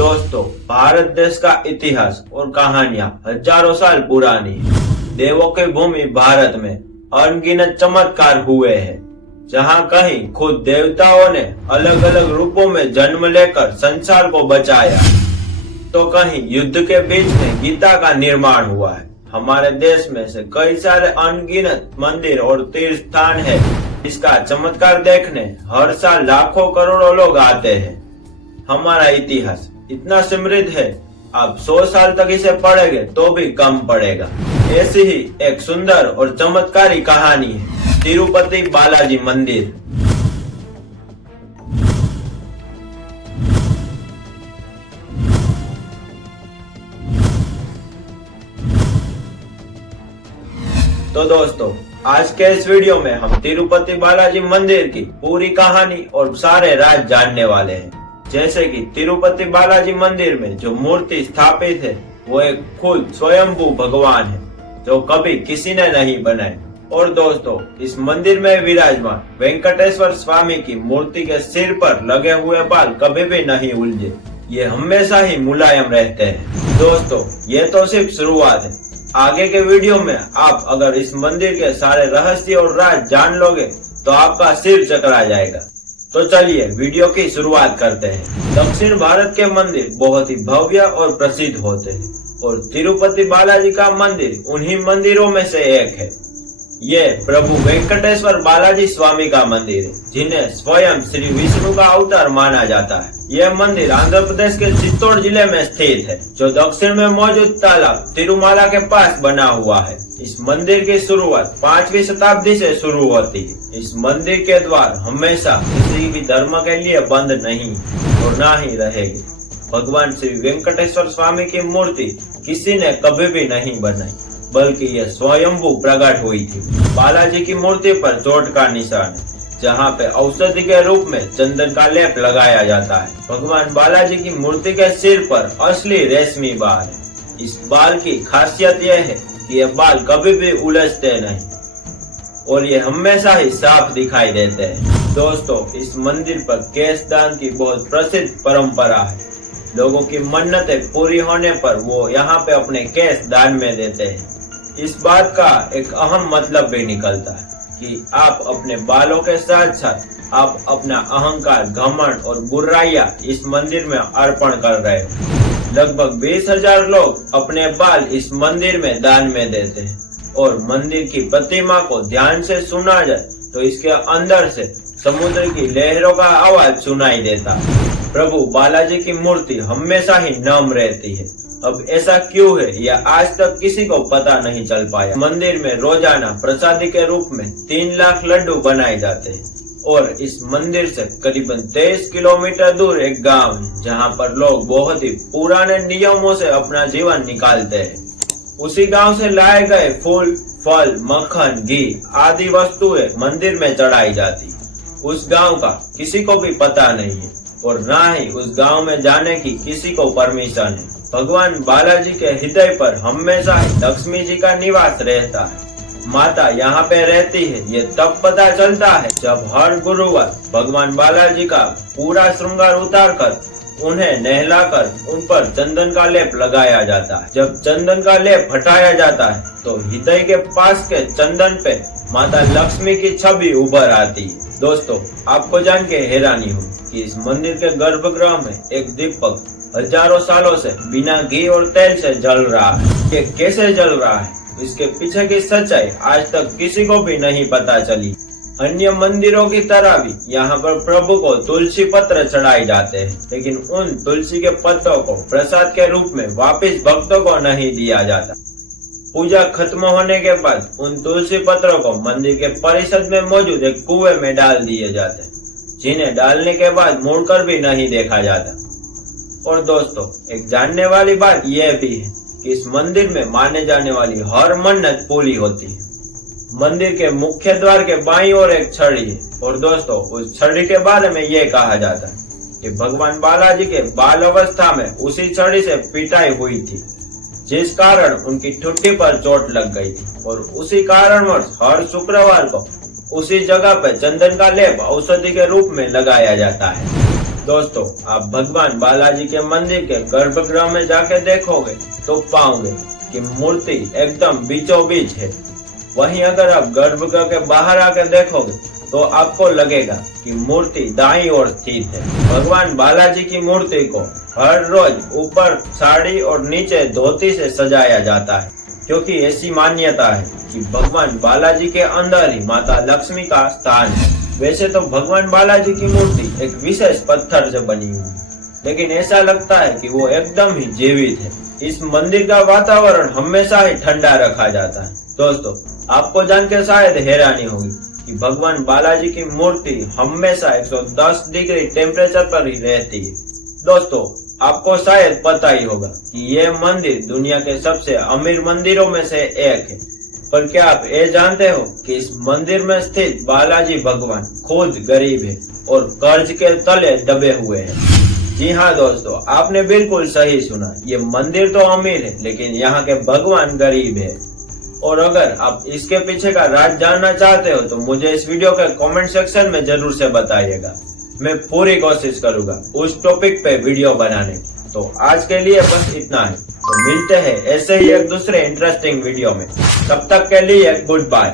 दोस्तों, भारत देश का इतिहास और कहानियां हजारों साल पुरानी है। देवों की भूमि भारत में अनगिनत चमत्कार हुए हैं, जहां कहीं खुद देवताओं ने अलग अलग रूपों में जन्म लेकर संसार को बचाया, तो कहीं युद्ध के बीच में गीता का निर्माण हुआ है। हमारे देश में से कई सारे अनगिनत मंदिर और तीर्थ स्थान है। इसका चमत्कार देखने हर साल लाखों करोड़ों लोग आते हैं। हमारा इतिहास इतना समृद्ध है, आप 100 साल तक इसे पढ़ेंगे तो भी कम पड़ेगा। ऐसी ही एक सुंदर और चमत्कारी कहानी है तिरुपति बालाजी मंदिर। तो दोस्तों, आज के इस वीडियो में हम तिरुपति बालाजी मंदिर की पूरी कहानी और सारे राज जानने वाले हैं। जैसे कि तिरुपति बालाजी मंदिर में जो मूर्ति स्थापित है वो एक खुद स्वयंभू भगवान है, जो कभी किसी ने नहीं बनाई। और दोस्तों, इस मंदिर में विराजमान वेंकटेश्वर स्वामी की मूर्ति के सिर पर लगे हुए बाल कभी भी नहीं उलझे, ये हमेशा ही मुलायम रहते हैं। दोस्तों, ये तो सिर्फ शुरुआत है। आगे के वीडियो में आप अगर इस मंदिर के सारे रहस्य और राज जान लोगे तो आपका सिर चकरा जाएगा। तो चलिए वीडियो की शुरुआत करते हैं। दक्षिण भारत के मंदिर बहुत ही भव्य और प्रसिद्ध होते हैं, और तिरुपति बालाजी का मंदिर उन्हीं मंदिरों में से एक है। ये प्रभु वेंकटेश्वर बालाजी स्वामी का मंदिर है, जिन्हें स्वयं श्री विष्णु का अवतार माना जाता है। यह मंदिर आंध्र प्रदेश के चित्तौड़ जिले में स्थित है, जो दक्षिण में मौजूद तालाब तिरुमाला के पास बना हुआ है। इस मंदिर की शुरुआत 5वीं शताब्दी से शुरू होती है। इस मंदिर के द्वार हमेशा किसी भी धर्म के लिए बंद नहीं और ना ही रहेगी। भगवान श्री वेंकटेश्वर स्वामी की मूर्ति किसी ने कभी भी नहीं बनाई, बल्कि यह स्वयंभू प्रकट हुई थी। बालाजी की मूर्ति पर चोट का निशान है, जहाँ पे औषधि के रूप में चंदन का लेप लगाया जाता है। भगवान बालाजी की मूर्ति के सिर पर असली रेशमी बाल है। इस बाल की खासियत यह है कि ये बाल कभी भी उलझते नहीं और ये हमेशा ही साफ दिखाई देते हैं। दोस्तों, इस मंदिर पर केश दान की बहुत प्रसिद्ध परंपरा है। लोगों की मन्नतें पूरी होने पर वो यहाँ पे अपने केश दान में देते हैं। इस बात का एक अहम मतलब भी निकलता है कि आप अपने बालों के साथ साथ आप अपना अहंकार, घमंड और बुराइयां इस मंदिर में अर्पण कर रहे हैं। लगभग 20,000 लोग अपने बाल इस मंदिर में दान में देते हैं, और मंदिर की प्रतिमा को ध्यान से सुना जाए तो इसके अंदर से समुद्र की लहरों का आवाज सुनाई देता है। प्रभु बालाजी की मूर्ति हमेशा ही नम रहती है। अब ऐसा क्यों है यह आज तक किसी को पता नहीं चल पाया। मंदिर में रोजाना प्रसादी के रूप में 3 लाख लड्डू बनाए जाते हैं, और इस मंदिर से करीबन 23 किलोमीटर दूर एक गांव है, जहां पर लोग बहुत ही पुराने नियमों से अपना जीवन निकालते हैं। उसी गांव से लाए गए फूल, फल, मक्खन, घी आदि वस्तुएं मंदिर में चढ़ाई जाती। उस गांव का किसी को भी पता नहीं है, और ना ही उस गांव में जाने की किसी को परमिशन है। भगवान बालाजी के हृदय पर हमेशा ही लक्ष्मी जी का निवास रहता है। माता यहाँ पे रहती है, ये तब पता चलता है जब हर गुरुवार भगवान बालाजी का पूरा श्रृंगार उतार कर उन्हें नहलाकर उन पर चंदन का लेप लगाया जाता है। जब चंदन का लेप हटाया जाता है तो हृदय के पास के चंदन पे माता लक्ष्मी की छवि उभर आती है। दोस्तों, आपको जान के हैरानी हो कि इस मंदिर के गर्भगृह में एक दीपक हजारों सालों से बिना घी और तेल से जल रहा है। ये कैसे जल रहा है, इसके पीछे की सच्चाई आज तक किसी को भी नहीं पता चली। अन्य मंदिरों की तरह भी यहाँ पर प्रभु को तुलसी पत्र चढ़ाए जाते हैं, लेकिन उन तुलसी के पत्तों को प्रसाद के रूप में वापस भक्तों को नहीं दिया जाता। पूजा खत्म होने के बाद उन तुलसी पत्रों को मंदिर के परिसर में मौजूद एक कुएं में डाल दिए जाते हैं, जिन्हें डालने के बाद मुड़कर भी नहीं देखा जाता। और दोस्तों, एक जानने वाली बात यह भी है कि इस मंदिर में माने जाने वाली हर मन्नत पूरी होती है। मंदिर के मुख्य द्वार के बाईं ओर एक छड़ी है, और दोस्तों, उस छड़ी के बारे में यह कहा जाता है कि भगवान बालाजी के बाल अवस्था में उसी छड़ी से पिटाई हुई थी, जिस कारण उनकी ठुड्डी पर चोट लग गई थी, और उसी कारणवश हर शुक्रवार को उसी जगह पर चंदन का लेप औषधि के रूप में लगाया जाता है। दोस्तों, आप भगवान बालाजी के मंदिर के गर्भगृह में जाके देखोगे तो पाओगे कि मूर्ति एकदम बीचों बीच है। वहीं अगर आप गर्भगृह के बाहर आकर देखोगे तो आपको लगेगा कि मूर्ति दाईं ओर स्थित है। भगवान बालाजी की मूर्ति को हर रोज ऊपर साड़ी और नीचे धोती से सजाया जाता है, क्योंकि ऐसी मान्यता है कि भगवान बालाजी के अंदर ही माता लक्ष्मी का स्थान है। वैसे तो भगवान बालाजी की मूर्ति एक विशेष पत्थर से बनी हुई है, लेकिन ऐसा लगता है कि वो एकदम ही जीवित है। इस मंदिर का वातावरण हमेशा ही ठंडा रखा जाता है। दोस्तों, आपको जानकर शायद हैरानी होगी कि भगवान बालाजी की मूर्ति हमेशा 110 डिग्री टेम्परेचर पर ही रहती है। दोस्तों, आपको शायद पता ही होगा कि यह मंदिर दुनिया के सबसे अमीर मंदिरों में से एक है। पर क्या आप ये जानते हो कि इस मंदिर में स्थित बालाजी भगवान खुद गरीब है और कर्ज के तले दबे हुए हैं। जी हाँ दोस्तों, आपने बिल्कुल सही सुना। ये मंदिर तो अमीर है, लेकिन यहाँ के भगवान गरीब है। और अगर आप इसके पीछे का राज जानना चाहते हो तो मुझे इस वीडियो के कमेंट सेक्शन में जरूर से बताइएगा। मैं पूरी कोशिश करूंगा उस टॉपिक पे वीडियो बनाने की। तो आज के लिए बस इतना है। तो मिलते हैं ऐसे ही एक दूसरे इंटरेस्टिंग वीडियो में। तब तक के लिए गुड बाय।